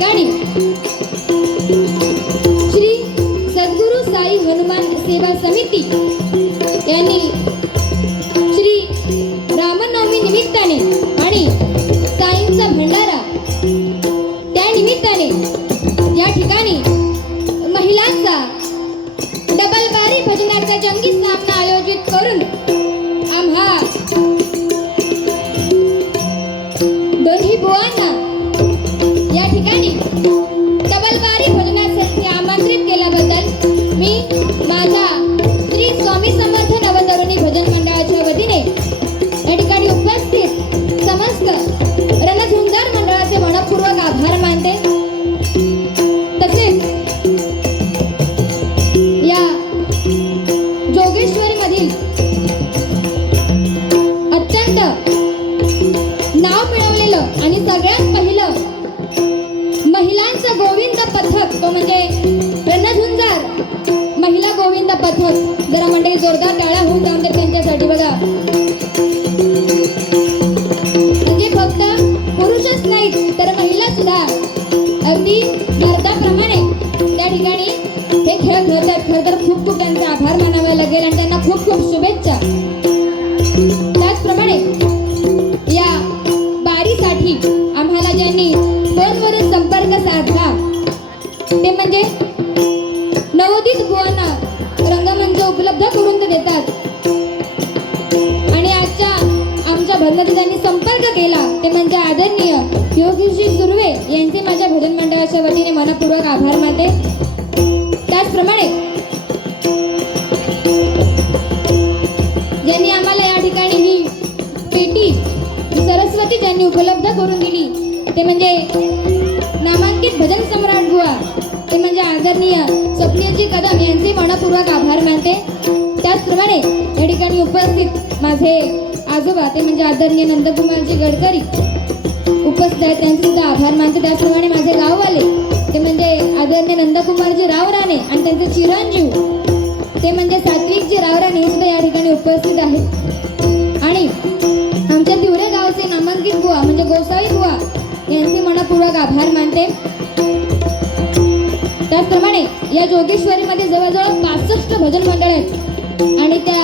ठिकाणी श्री सद्गुरु साई हनुमान सेवा समिती यांनी श्री रामनवमी निमित्ताने आणि साईंचा भंडारा त्या निमित्ताने या ठिकाणी महिलांचा डबल बारी भजनाचा जंगी सामना आयोजित करून आम्हा दोन्ही बुवांना या ठिकाणी डबल बारी भजनासाठी आमंत्रित केल्याबद्दल मी माझ्या श्री स्वामी समर्थ नवतरुणी भजन मंडळाच्या वतीने या ठिकाणी उपस्थित समस्त रणझुंजार मंडळाचे मनपूर्वक आभार मानते। तसेच या जोगेश्वरी मधील अत्यंत नाव मिळवलेलं आणि सगळ्यात पहिलं महिलांचं गोविंद पथक तो म्हणजे रणझुंजार महिला गोविंद पथक जरा मंडळी जोरदार टाळ्या होऊन जाऊन तर त्यांच्यासाठी बघा म्हणजे फक्त पुरुषच नाहीत तर महिला सुद्धा अगदी मर्दाप्रमाणे त्या ठिकाणी हे खेळ खेळतात। खरं तर खूप खूप त्यांचे आभार मानावे लागेल आणि त्यांना खूप खूप शुभेच्छा। त्याचप्रमाणे या बारीसाठी आम्हाला ज्यांनी फोनवरून संपर्क साधला ते म्हणजे नवोदित बुवांना रंगमंच उपलब्ध करून देतात आणि आजच्या आमच्या भजनाची ज्यांनी संपर्क केला ते म्हणजे आदरणीय योगीजी सुर्वे यांचे माझ्या भजन मंडळाच्या वतीने मनपूर्वक आभार मानते। त्याचप्रमाणे ज्यांनी आम्हाला या ठिकाणी ही पेटी सरस्वती ज्यांनी उपलब्ध करून दिली ते म्हणजे नामांकित भजन सम्राट बुवा ते म्हणजे आदरणीय स्वप्नीलजी कदम यांचे मनपूर्वक आभार मानते। त्याचप्रमाणे या ठिकाणी उपस्थित माझे आजोबा ते म्हणजे आदरणीय नंदकुमारजी गडकरी उपस्थित आहेत त्यांचे सुद्धा आभार मानते। त्याचप्रमाणे माझे गाववाले ते म्हणजे आदरणीय नंदकुमारजी राव राणे आणि त्यांचे चिरंजीव ते म्हणजे सात्विकजी राव राणे हे सुद्धा या ठिकाणी उपस्थित आहेत आणि आमच्या तिवरे गावचे नामांकित बुवा म्हणजे गोसावी बुवा यांचे मनपूर्वक आभार मानते। त्याचप्रमाणे या जोगेश्वरीमध्ये जवळजवळ 65 भजन मंडळ आहेत आणि त्या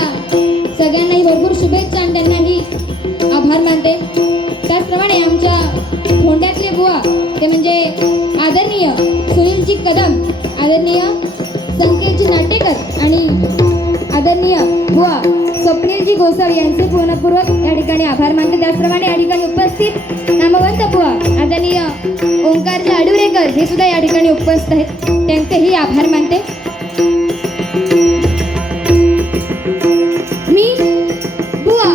सगळ्यांनाही भरपूर शुभेच्छा आणि त्यांनाही आभार मानते। त्याचप्रमाणे आमच्या फोंड्यातले बुवा ते म्हणजे आदरणीय सुनीलजी कदम आदरणीय संकेतजी नाटेकर आणि आदरणीय बुवा स्वप्नीलजी गोसावी यांचे मनपूर्वक या ठिकाणी आभार मानते। त्याचप्रमाणे या ठिकाणी उपस्थित नामवंत बुवा आदरणीय ओंकारजी आडुरेकर हे सुद्धा या ठिकाणी उपस्थित आहेत त्यांचेही आभार मानते। मी बुवा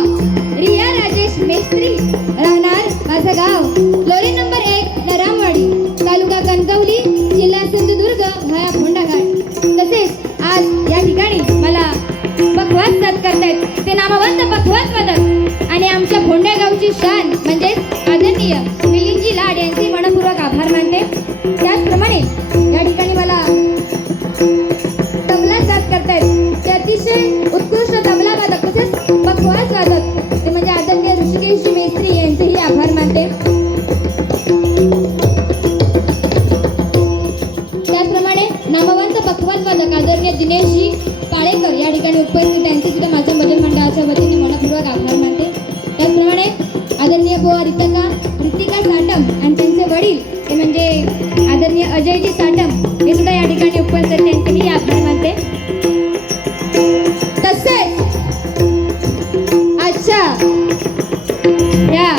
रिया राजेश मेस्त्री राहणार माझं गाव लोरी नंबर 1 नरामवाडी तालुका कणकवली जिल्हा सिंधुदुर्ग व्हाया फोंडाघाट। तसेच आज या ठिकाणी मला पखवाज साथ करतायत ते नामवंत पखवाज वादक आणि आमच्या फोंड्या गावची शान म्हणजे आदरणीय मिलिंदजी लाड यांचे मनपूर्वक आभार मानते। त्याचप्रमाणे या ठिकाणी मला तबला साथ करतायत ते अतिशय उत्कृष्ट तबला वादक तसेच पखवाज वादक ते म्हणजे आदरणीय ऋषिकेशजी मेस्त्री यांचेही आभार मानते। त्याचप्रमाणे नामवंत पखवाज वादक आदरणीय दिनेशजी पाळेकर या ठिकाणी उपस्थित त्यांचे सुद्धा माझ्या भजन मंडळाच्या वतीने मनपूर्वक आभार मानते। त्याचप्रमाणे आदरणीय बुवा रितिका साटम आणि त्यांचे वडील ते म्हणजे आदरणीय अजयजी साटम हे सुद्धा या ठिकाणी उपस्थित त्यांचेही आभार मानते। तसेच आजच्या या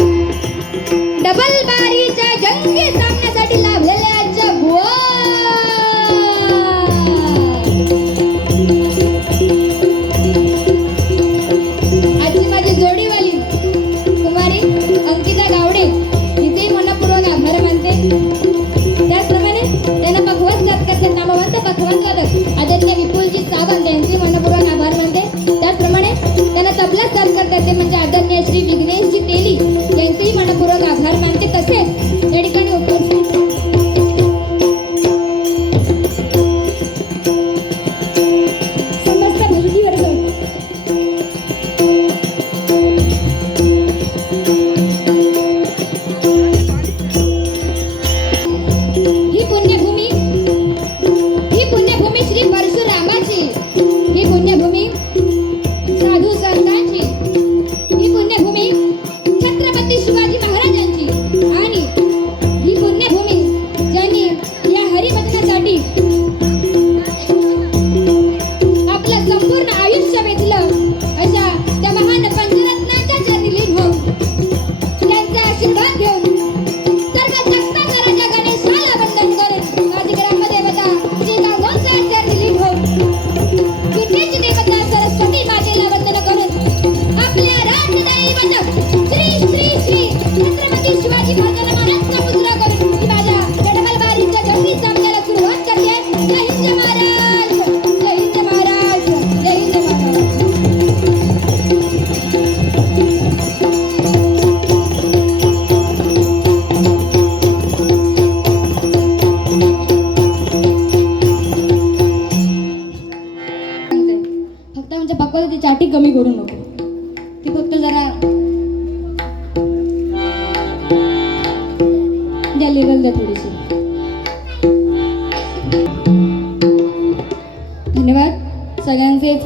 डबल बारीच्या जंगी सामन्यासाठी लाभलेले आजच्या बुवा आजची माझी जोडीवाली कुमारी अंकिता गावडे हिचे मनपूर्वक आभार मानते। त्याचप्रमाणे त्यांना पखवाज साथ करते नामवंत पखवाज वादक आदरणीय विपुलजी सावंत यांचे मनपूर्वक आभार मानते। त्याचप्रमाणे त्यांना तबला साथ करतात ते म्हणजे आदरणीय श्री विघ्नेशजी तेली यांचेही मनपूर्वक आभार मानते। तसेच या ठिकाणी उपस्थित समस्त भजनी वर्ग फक्त ती चाटी कमी करू नको, ती फक्त जरा द्या, लेवल द्या थोडीशी. धन्यवाद, सगळ्यांचेच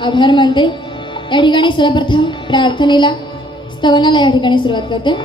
आभार मानते. या ठिकाणी सर्वप्रथम प्रार्थनेला, स्तवनाला या ठिकाणी सुरुवात करते.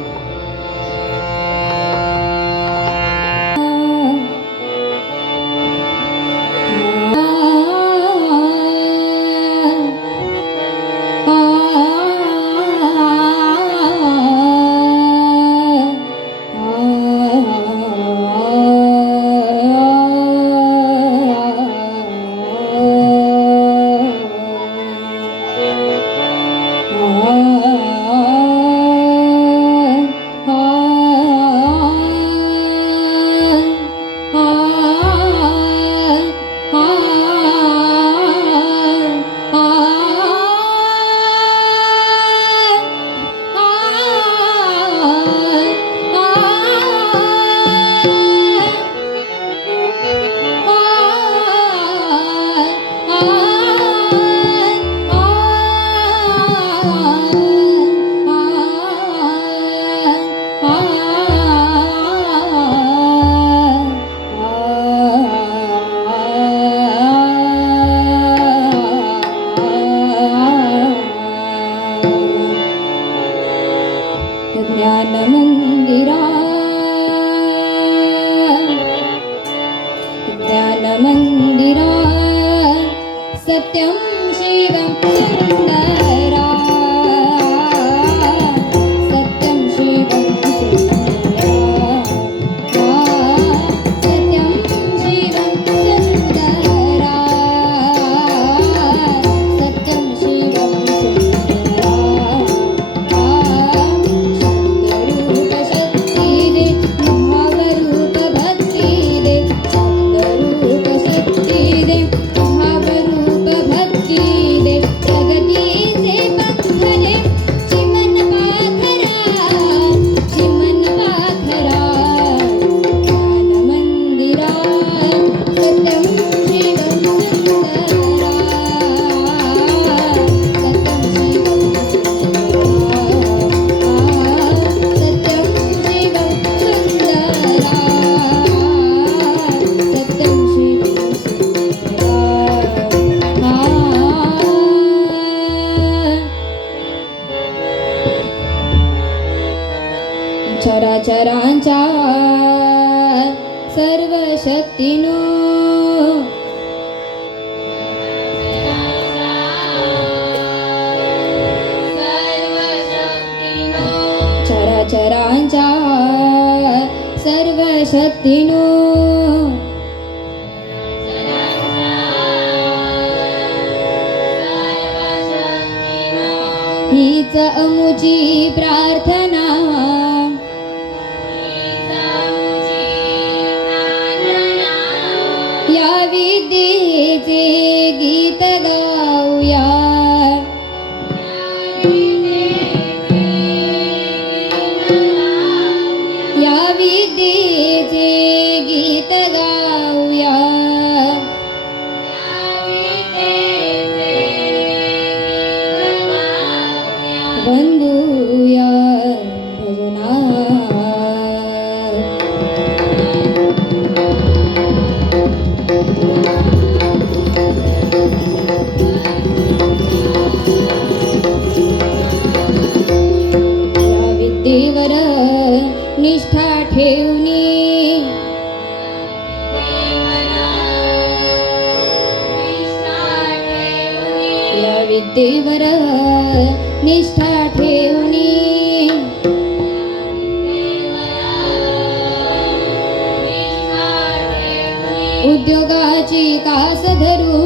सत्यं शिवं सुन्दरा, सत्यं शिवं सुन्दरा, सत्यं शिवं सुन्दरा, सत्यं शिवं सुन्दरा. शब्दरूप शक्ति दे, भावरूप भक्ति दे, शब्दरूप शक्ति दे, भावरूप भक्ति दे, प्रगतीचे पंखरे चिमन पाखरा, चिमन पाखरा. ज्ञान मंदिरा सत्यं शिवं सुन्दरा, सत्यं शिवं सुन्दरा, सत्यं शिवं सुन्दरा, सत्यं शिवं चराचरांच्या सर्व शक्तीनो, चराचरांच्या सर्व शक्तीनो, हीच अमुची प्रार्थना, या विद्येचे गीत गाऊया, या विद्येचे गीत गाऊया, वंदूया भजना. या विद्येवर निष्ठा ठेवणी, या विद्येवर निष्ठा ठेवणी, उद्योगाची कास धरू,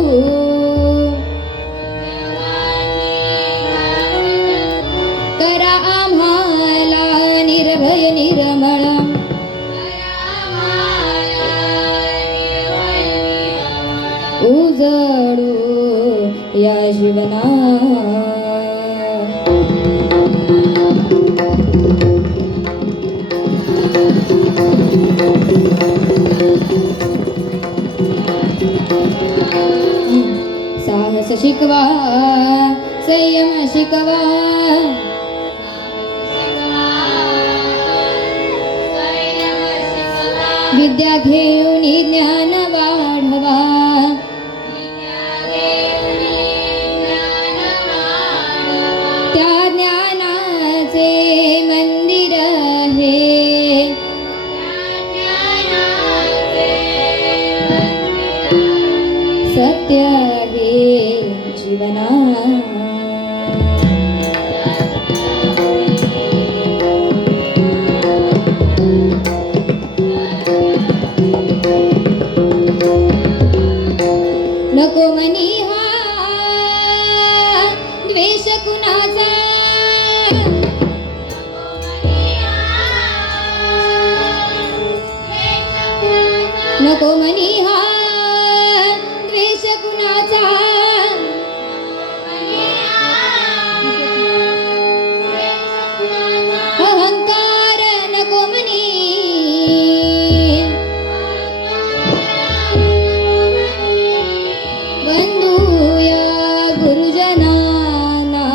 करा आम्हाला निर्भय निर्मळ, उजळू या जीवना. साहस शिकवा संयम शिकवा विद्या घेऊन ज्ञान वाढवा त्या ज्ञानाचे मंदिर आहे सत्य आहे जीवना नको मनी हा द्वेष कुणाचा नको मनी हा द्वेष कुणाचा अहंकार नको मनी वंदूया गुरुजनांना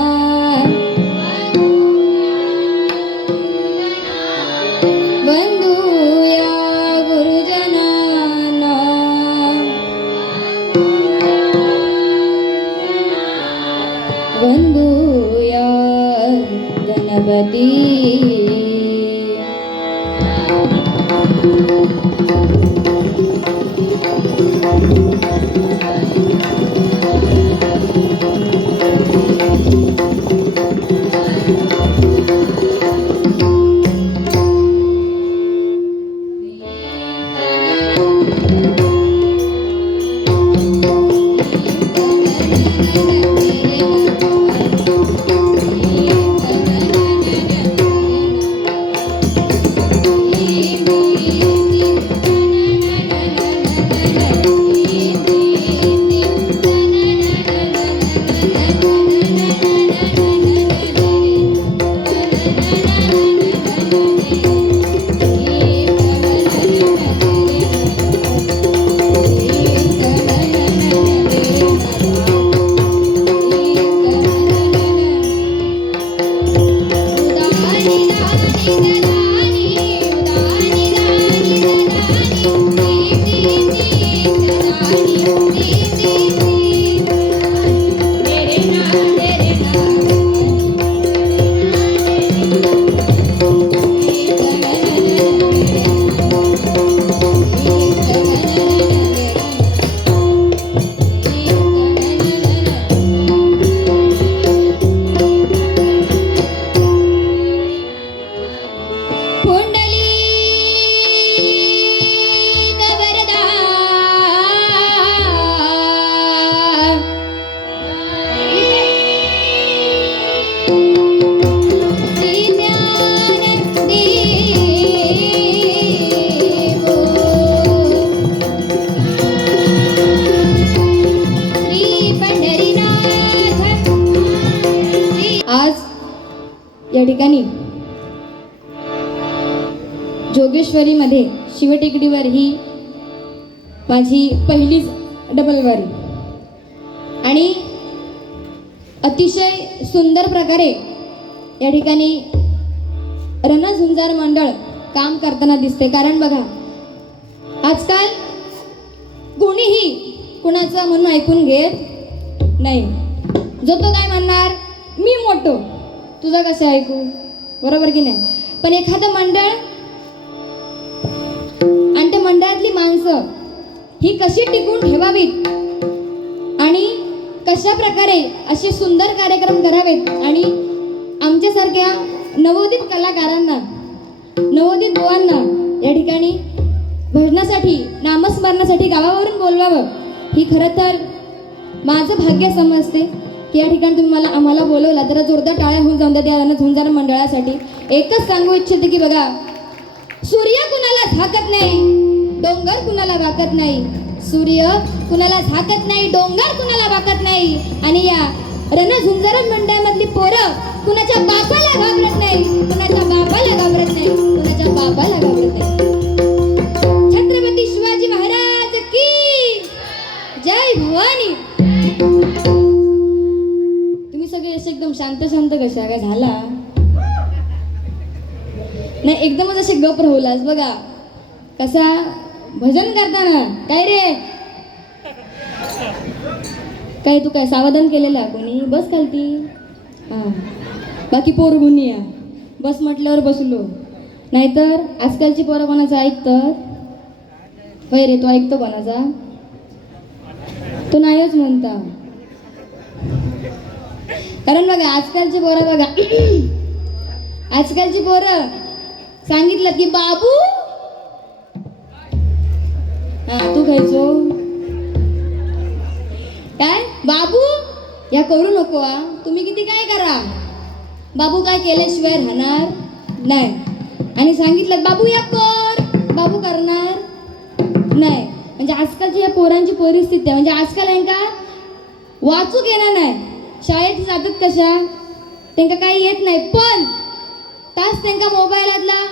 वंदूया गुरुजनांना वंदूया गणपती या ठिकाणी जोगेश्वरीमध्ये शिवटेकडीवर ही माझी पहिलीच डबल वारी आणि अतिशय सुंदर प्रकारे या ठिकाणी रणझुंजार मंडळ काम करताना दिसते. कारण बघा आजकाल कोणीही कुणाचं म्हणून ऐकून घेत नाही. जो तो काय म्हणणार, मी मोठो, तुझं कसं ऐकू, बरोबर की नाही. पण एखादं मंडळ आणि त्या मंडळातली माणसं ही कशी टिकून ठेवावीत आणि कशा प्रकारे असे सुंदर कार्यक्रम करावेत आणि आमच्यासारख्या नवोदित कलाकारांना, नवोदित बुवांना या ठिकाणी भजनासाठी, नामस्मरणासाठी गावावरून बोलवावं, ही खरं तर माझं भाग्य समजते की या ठिकाणी तुम्ही आम्हाला बोलवला. तर जोरदार टाळ्या होऊन जाऊन द्या त्या रणझुंजार मंडळासाठी. एकच सांगू इच्छिते की बघा, सूर्य कुणाला झाकत नाही, डोंगर कुणाला वाकत नाही. सूर्य कुणाला झाकत नाही, डोंगर कुणाला वाकत नाही. आणि या रणझुंजार मंडळामधली पोरं कुणाच्या बापाला घाबरत नाही, कुणाच्या बापाला घाबरत नाही, कुणाच्या बापाला घाबरत नाही. छत्रपती शिवाजी महाराज की जय. भवानी. तुम्ही सगळे असे एकदम शांत शांत कशा काय झाला नाही एकदमच असे गप राहुलास बघा कसा भजन करताना काय रे काय तू काय सावधान केलेला कोणी बस खालती हां बाकी पोर गुन्ही या बस म्हटल्यावर बसलो नाहीतर आजकालची पोरं कोणाचं ऐकतात होय रे तू ऐकतो कोणाचा तो नाहीच म्हणता कारण बघा आजकालची पोरं बघा आजकालची पोरं सांगितलं की बाबू हा तू खायचो काय बाबू या करू नको तुम्ही किती काय करा बाबू काय केल्याशिवाय राहणार नाही आणि सांगितलं बाबू या कर बाबू करणार नाही म्हणजे आजकालची या पोरांची परिस्थिती आहे म्हणजे आजकाल यांका वाचूक येणार नाही शाळेत जातात कशा त्यांना काही येत नाही पण तास त्यांना मोबाईलातला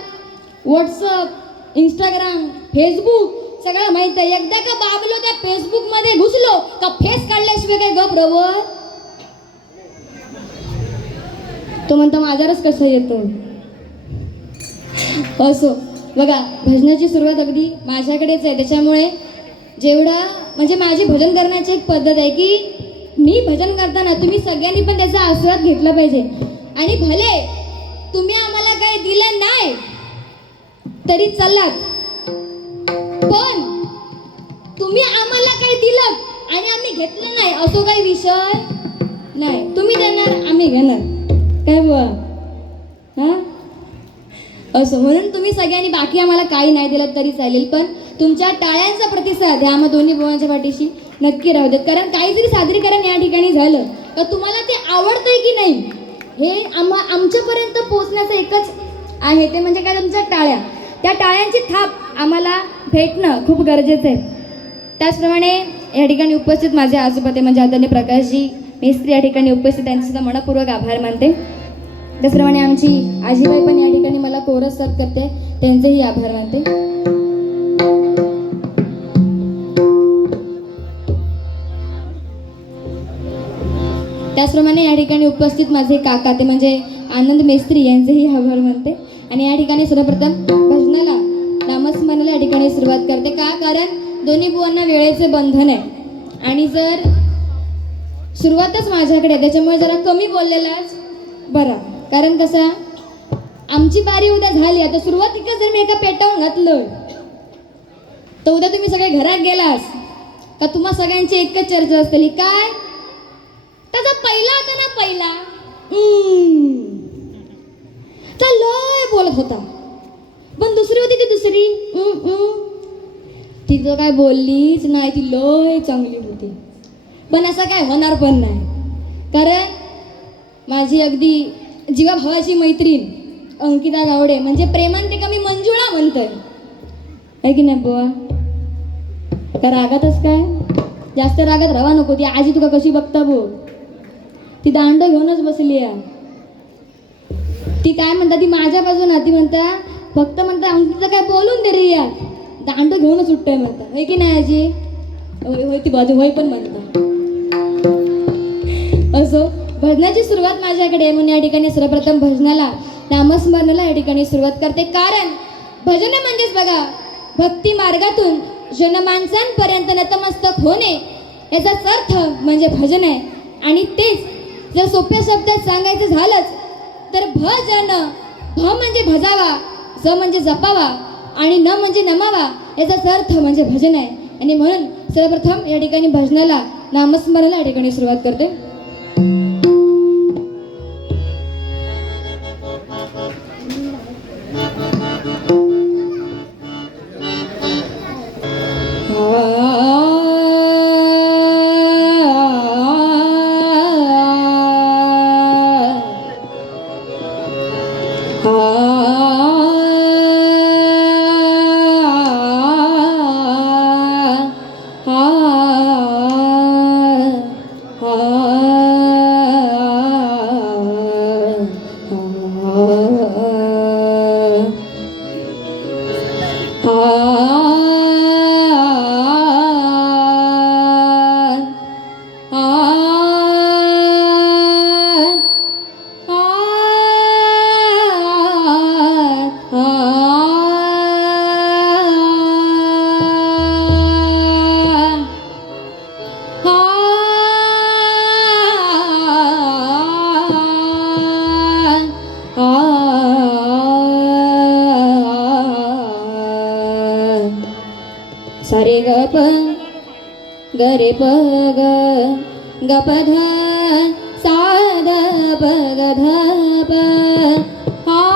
व्हॉट्सअप इंस्टाग्राम फेसबुक सगळं माहित आहे एकदा का बाबलो त्या फेसबुक मध्ये घुसलो का फेस काढल्याशिवाय काय गप रवत तो म्हणतो माझ्यावरच कसं येतो असो बघा भजनाची सुरुवात अगदी माझ्याकडेच आहे त्याच्यामुळे जेवढा म्हणजे माझी भजन करण्याची एक पद्धत आहे की मी भजन करताना तुम्ही सगळ्यांनी पण त्याचा आस्वाद घेतला पाहिजे आणि भले तुम्ही आम्हाला काही दिलं नाही तरी चलात पण तुम्ही आम्हाला काही दिलं आणि आम्ही घेतलं नाही असो काही विषय नाही तुम्ही देणार आम्ही घेणार काय बुवा हां असं म्हणून तुम्ही सगळ्यांनी बाकी आम्हाला काही नाही दिलं तरी चालेल पण तुमच्या टाळ्यांचा प्रतिसाद ह्या आम्हा दोन्ही बुवांच्या पाठीशी नक्की राहू देत कारण काहीतरी सादरीकरण या ठिकाणी झालं तर तुम्हाला ते आवडतंय की नाही हे आमच्यापर्यंत पोहोचण्याचं एकच आहे ते म्हणजे काय तुमच्या टाळ्या त्या टाळ्यांची थाप आम्हाला भेटणं खूप गरजेचं आहे त्याचप्रमाणे या ठिकाणी उपस्थित माझे आजोबा ते म्हणजे आदरणीय प्रकाशजी मेस्त्री या ठिकाणी उपस्थित त्यांचे सुद्धा मनपूर्वक आभार मानते त्याचप्रमाणे आमची आजीबाई पण या ठिकाणी मला कोरस सर्व करते त्यांचेही आभार मानते त्याचप्रमाणे या ठिकाणी उपस्थित माझे काका ते म्हणजे आनंद मेस्त्री यांचेही आभार मानते आणि या ठिकाणी सर्वप्रथम भजनाला नामस्मरणाला या ठिकाणी सुरुवात करते का कारण दोन्ही बुवांना वेळेचे बंधन आहे आणि जर सुरुवातच माझ्याकडे आहे त्याच्यामुळे जरा कमी बोललेलाच बरा कारण कसं आमची बारी उद्या झाली आता सुरुवातीला जर मी एका पेटावून घातलं तर उद्या तुम्ही सगळे घरात गेलास का तुम्हा सगळ्यांची एकच चर्चा असते काय त्याचा पहिला होता ना पहिला लय बोलत होता पण दुसरी होती ती दुसरी ती तर काय बोललीच नाही ती लय चांगली होती पण असं काय होणार पण नाही कारण माझी अगदी जीवाभावाची मैत्रीण अंकिता गावडे म्हणजे प्रेमान ते का मी मंजुळा म्हणतोय आहे की नाही बुवा का रागातच काय जास्त रागात राहा नको ती आजी तुका कशी बघता बो ती दांड घेऊनच बसली आहे ती काय म्हणता ती माझ्या बाजूला ती म्हणता फक्त म्हणता अंकिता काय बोलून दे रे या दांड घेऊनच सुटतोय म्हणता होय की नाही आजी होय होय ती बाजू होय पण म्हणता असो भजनाची सुरुवात माझ्याकडे आहे म्हणून या ठिकाणी सर्वप्रथम भजनाला नामस्मरणाला या ठिकाणी सुरुवात करते कारण भजन म्हणजेच बघा भक्ती मार्गातून जनमानसांपर्यंत नतमस्तक होणे याचाच अर्थ म्हणजे भजन आहे आणि तेच जर सोप्या शब्दात सांगायचं झालंच तर भजन भ म्हणजे भजावा ज म्हणजे जपावा आणि न म्हणजे नमावा याचाच अर्थ म्हणजे भजन आहे आणि म्हणून सर्वप्रथम या ठिकाणी भजनाला नामस्मरणाला या ठिकाणी सुरुवात करते हा ग प ग रे प ग ग प ध सा ध प ग ध प आ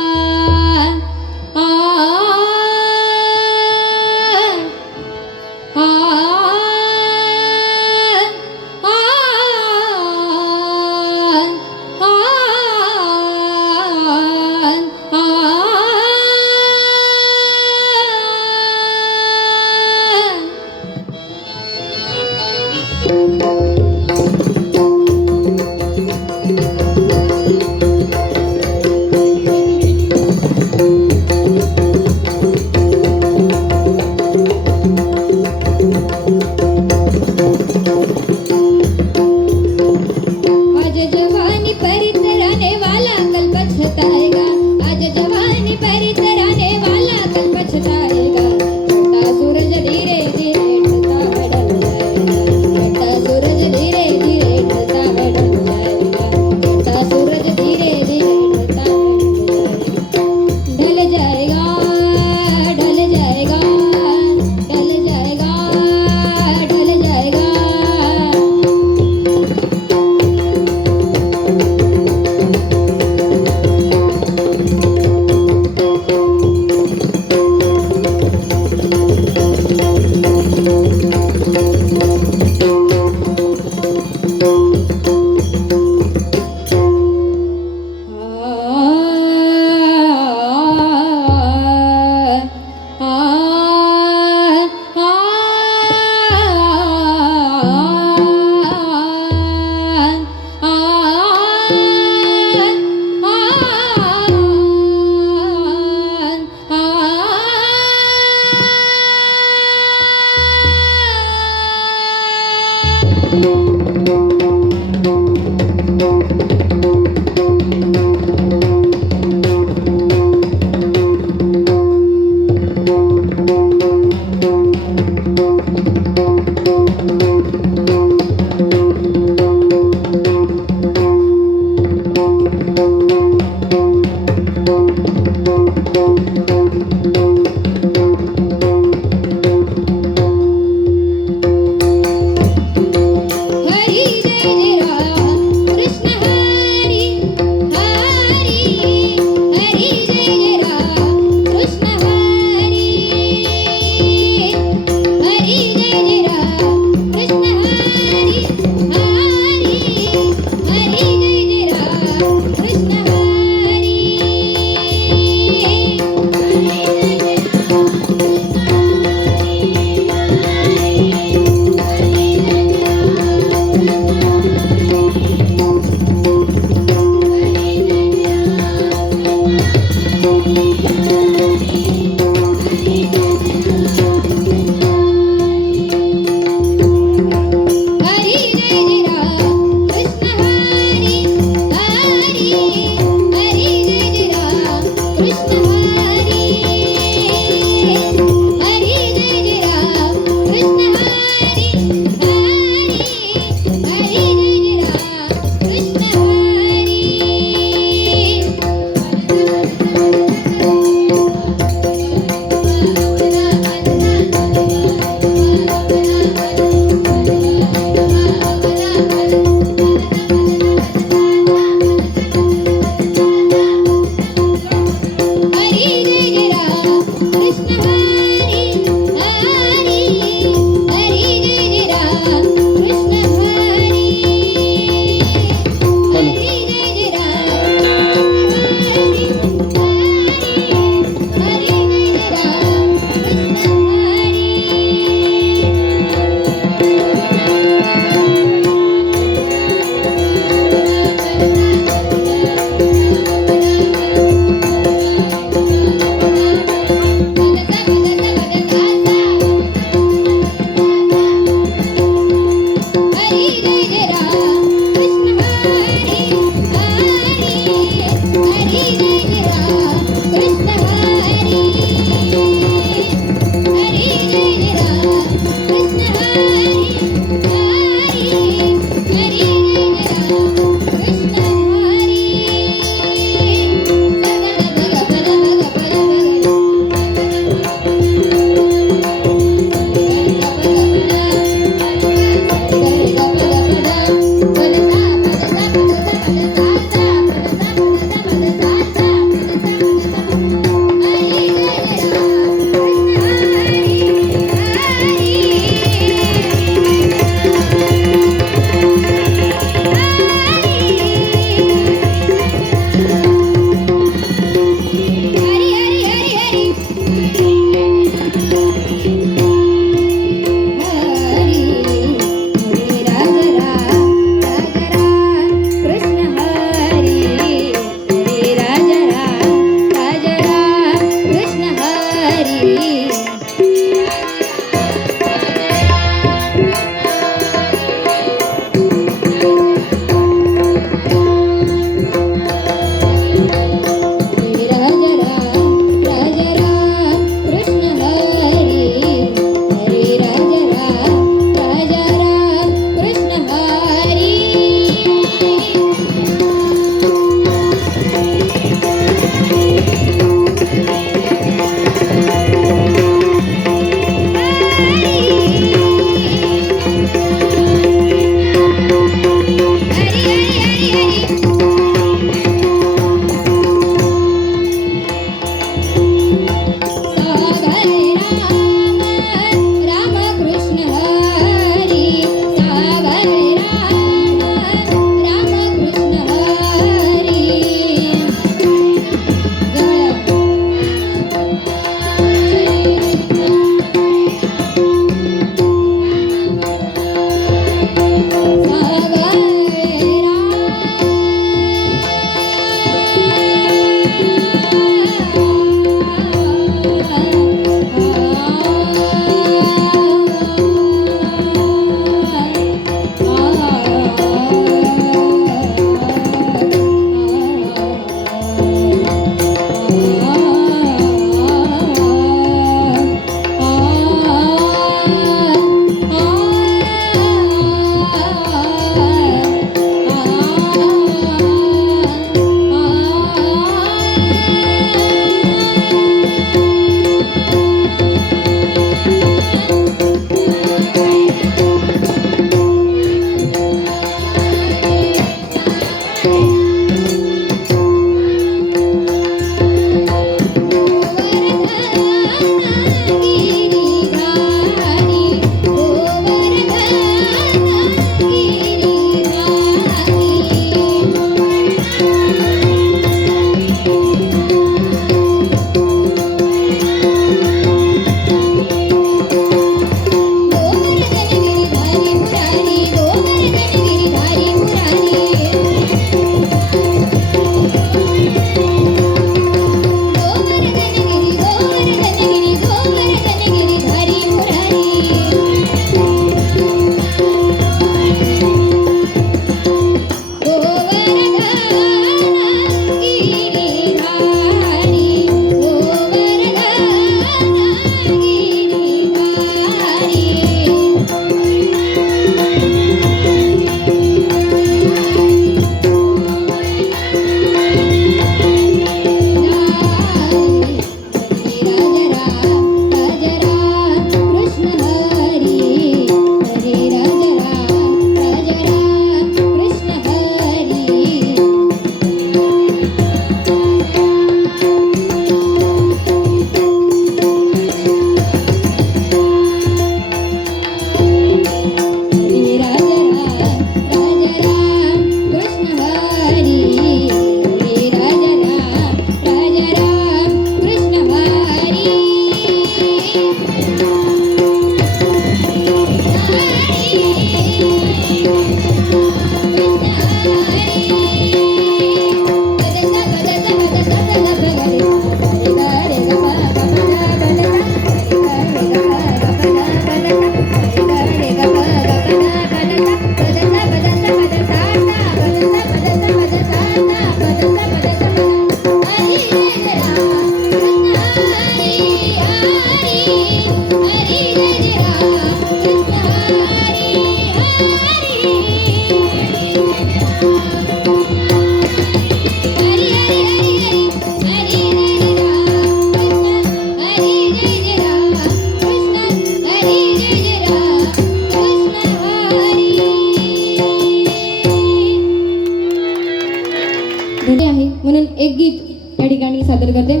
आणि आहे म्हणून एक गीत या ठिकाणी सादर करते.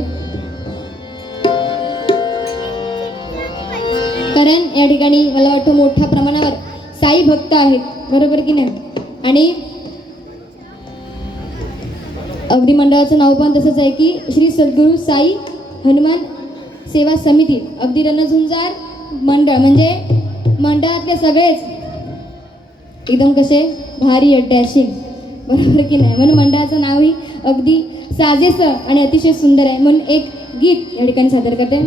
कारण या ठिकाणी मला वाटतं मोठ्या प्रमाणावर साई भक्त आहेत, बरोबर की नाही. आणि अगदी मंडळाचं नाव पण तसंच आहे की श्री सद्गुरू साई हनुमान सेवा समिती. अगदी रणझुंजार मंडळ म्हणजे मंडळातले सगळेच एकदम कसे भारी डॅशिंग, बरोबर की नाही. म्हणून मंडळाचं नावही अगदी साजेसं आणि अतिशय सुंदर आहे. म्हणून एक गीत या ठिकाणी सादर करते.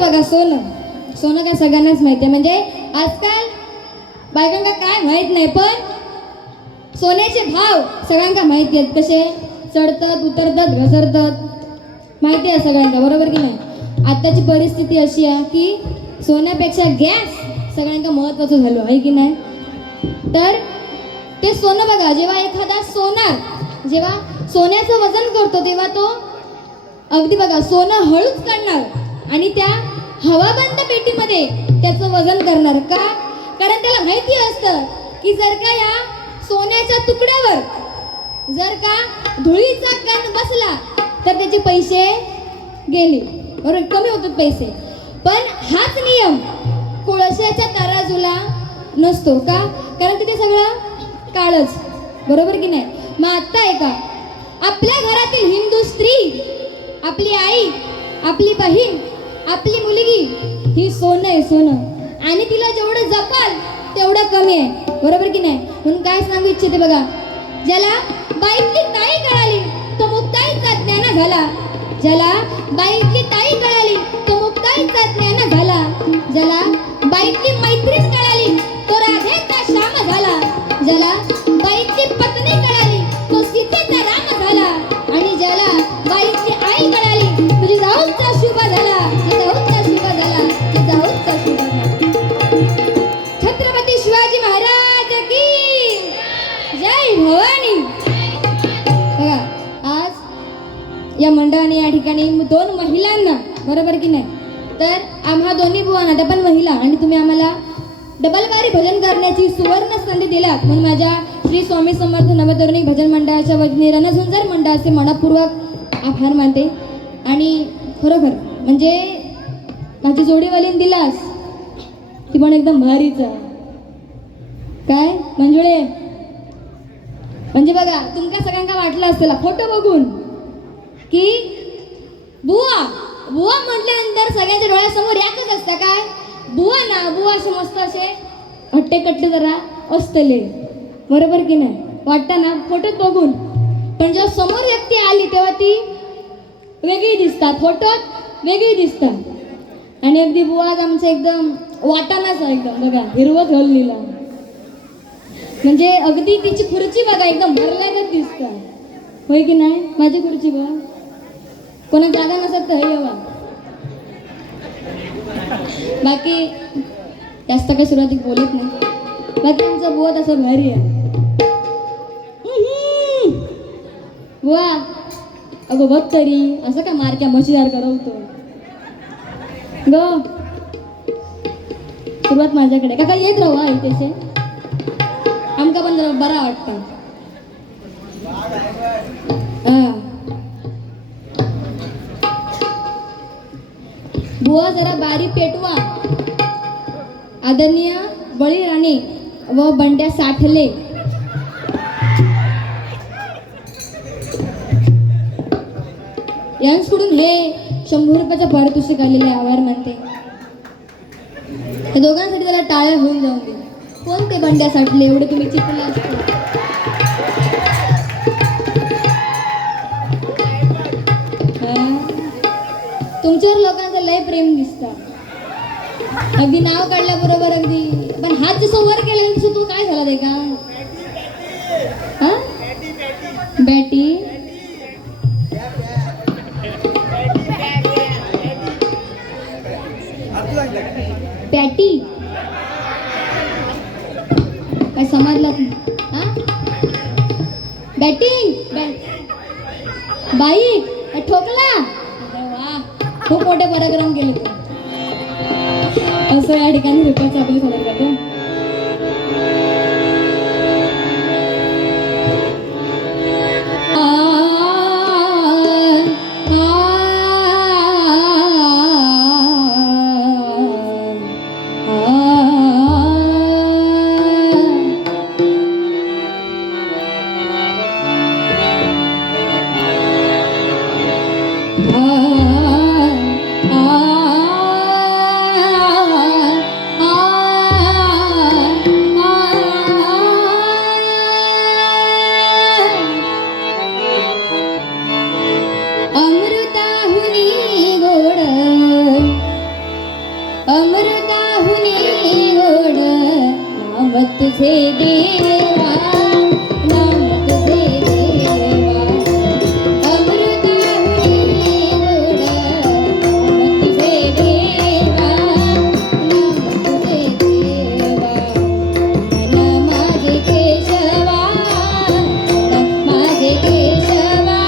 बघा सोनं काय सगळ्यांनाच माहिती आहे. म्हणजे आजकाल बायकांना काय माहित नाही, पण सोन्याचे भाव सगळ्यांना माहिती आहेत. कसे चढतात, उतरतात, घसरतात, माहिती आहे सगळ्यांना, बरोबर की नाही. आताची परिस्थिती अशी आहे की सोन्यापेक्षा गॅस सगळ्यांना महत्त्वाचं झालं आहे की नाही. तर ते सोनं बघा, जेव्हा एखादा सोनार जेव्हा सोन्याचं वजन करतो तेव्हा तो अगदी बघा सोनं हळूच काढणार आणि त्या हवाबंद पेटीमध्ये त्याचं वजन करणार. का? कारण त्याला माहिती असतं की जर का या सोन्याच्या तुकड्यावर जर का धुळीचा कण बसला तर त्याचे पैसे गेले, बरोबर, कमी होतात पैसे. पण हाच नियम कोळशाच्या तराजूला नसतो. का? कारण तिथे सगळं काळच, बरोबर की नाही. मग आता आहे का आपल्या घरातील हिंदू स्त्री, आपली आई, आपली बहीण, आपली मुलगी ही सोनं आहे, सोनं. आणि तिला जेवढं जपाल तेवढं कमी आहे, बरोबर की नाही. म्हणून काय सांगू इच्छिते बघा, ज्याला बाईतली ताई कळाली तो मुक्ताईचा ज्ञान झाला. ज्याला बाईतली ताई कळाली तो मुक्ताईचा ज्ञान झाला. ज्याला बाईतली मैत्रीण कळाली तो राधेचा श्याम झाला. ज्याला बाईतली पत्नी कळाली तो सीतेचा राम झाला. आणि ज्याला बाईतली आई कळाली तुझी जाऊचा शुभ झाला, जाऊचा शुभ झाला, जाऊचा शुभ झाला. छत्रपती शिवाजी महाराज की जय भवानी. बघा आज या मंडळाने या ठिकाणी 2 महिलांना, बरोबर की नाही, तर आम्हा दोन्ही बुवांना त्या पण महिला आणि तुम्ही आम्हाला डबलबारी भजन करण्याची सुवर्ण संधी दिलात म्हणून माझ्या श्री स्वामी समर्थ नवतरुणी भजन मंडळाच्या वतीने रणझुंजार मंडळाचे मनपूर्वक आभार मानते. आणि खरोखर म्हणजे माझी जोडीवालीन दिलास ती पण एकदम भारीच काय मंजुळे. म्हणजे बघा तुमका सगळ्यांका वाटलं असेल फोटो बघून की बुवा बुवा म्हटल्यानंतर सगळ्यांच्या डोळ्यासमोर एकच असतं काय बुवा ना बुवा असे मस्त असे हट्टे कट्टे जरा असतले बरोबर की नाही वाटतं ना फोटोत बघून. पण जेव्हा समोर व्यक्ती आली तेव्हा ती वेगळी दिसतात फोटोत वेगळी दिसतात. आणि अगदी बुवा आमचं एकदम वाटाणाच एकदम बघा हिरवं घाललेला म्हणजे अगदी तिची खुर्ची बघा एकदम भरल्यागत दिसतात होय की नाही. माझी खुर्ची बघा कोणा जागा नसत तर हे बघा. बाकी जास्त काही सुरुवातीक बोलत नाही. बाकी आमचं बुवा तसं भारी आहे. बुवा अगो बघ तरी असं का मारक्या मशीदार करवतो ग. सुरुवात माझ्याकडे काका येत राहू हा इथे आमका पण जरा बरा वाटतं. बुवा जरा बारी पेटवा. आदरणीय बळी राणे व बंड्या साठले यांच्याकडून हे 100 रुपयाचा पारितोषिक आलेले आभार मानते. त्या दोघांसाठी त्याला टाळ्या होऊन जाऊन दे. कोण ते बंड्या साठले एवढे तुम्ही चिपले असते. तुमच्यावर लोकांचं लय प्रेम दिसतं. अगदी नाव काढल्याबरोबर अगदी पण हात जसं वर केले तसं तू काय झाला ते का हा बॅटी पॅटी काय समजलं हा बॅटिंग बाईक ठोकला वा खूप मोठे पराक्रम केले तू. असं या ठिकाणी रिपोर्ट आपले सादर करते. तुझे देवा नाम तुझे देवा अमृताहुनी गोड नाम तुझे देवा नाम तुझे देवा मन माझे केशवा माझे केशवा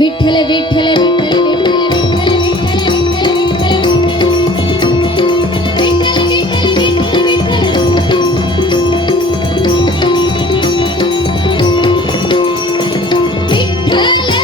विठ्ठल विठ्ठल विठ्ठल विठ्ठल विठ्ठल विठ्ठल विठ्ठल झाला